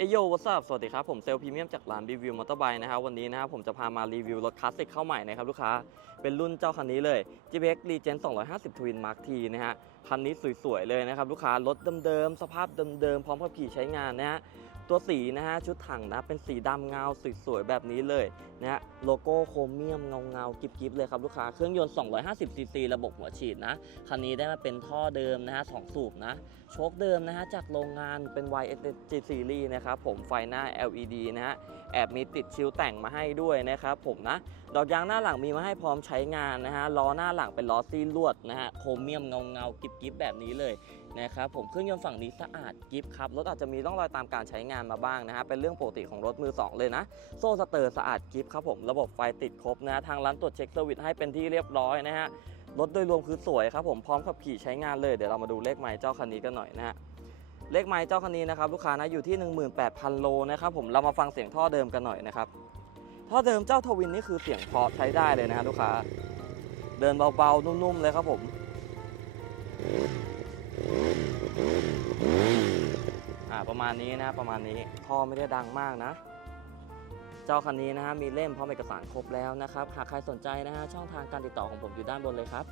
เอโยวัสดุสวัสดีครับ ผมเซลพรีเมียมจากร้านรีวิวมอเตอร์ไบค์นะครับวันนี้นะครับผมจะพามารีวิวรถคลาสสิกเข้าใหม่นะครับลูกค้า เป็นรุ่นเจ้าคันนี้เลย GPX Legend 250 Twin Mark T นะฮะ คันนี้สวยๆเลยนะครับลูกค้ารถเดิมๆ สภาพเดิมๆ พร้อมขับขี่ใช้งานนะฮะ ตัวสีนะฮะชุดถังนะเป็นสีดำเงาสวยๆแบบนี้เลยนะฮะโลโก้โครเมียมเงาๆกิบๆเลยครับลูกค้าเครื่องยนต์ 250 cc ระบบหัวฉีดนะคันนี้ได้มาเป็นท่อเดิมนะฮะสองสูบนะโชคเดิมนะฮะจากโรงงานเป็น YSG Series นะครับผมไฟหน้า LED นะฮะแอบมีติดชิลแต่งมาให้ด้วยนะครับผมนะดอกยางหน้าหลังมีมาให้พร้อมใช้งานนะฮะล้อหน้าหลังเป็นล้อซี่ลวดนะฮะโครเมียมเงาเงากิบกิบแบบนี้เลยนะครับผมเครื่องยนต์ฝั่งนี้สะอาดกิบครับรถอาจจะมีร่องรอยตามการใช้งานมาบ้างนะฮะเป็นเรื่องปกติของรถมือสองเลยนะ โซ่สเตอร์สะอาดกิฟครับผมระบบไฟติดครบนะฮะทางร้านตรวจเช็คเซอร์วิสให้เป็นที่เรียบร้อยนะฮะรถโดยรวมคือสวยครับผมพร้อมขับขี่ใช้งานเลยเดี๋ยวเรามาดูเลขไมล์เจ้าคันนี้กันหน่อยนะฮะ เลขไมล์เจ้าคันนี้นะครับลูกค้านะอยู่ที่ 18,000 โลนะครับผมเรามาฟังเสียงท่อเดิมกันหน่อยนะครับท่อเดิมเจ้าทวินนี่คือเสียงพราะใช้ได้เลยนะฮะลูกค้า เดินเบาๆนุ่มๆเลยครับผมอ่าประมาณนี้นะประมาณนี้ท่อไม่ได้ดังมากนะ เจ้าคันนี้นะฮะมีเล่มพร้อมเอกสารครบแล้วนะครับ หากใครสนใจนะฮะช่องทางการติดต่อของผมอยู่ด้านบนเลยครับ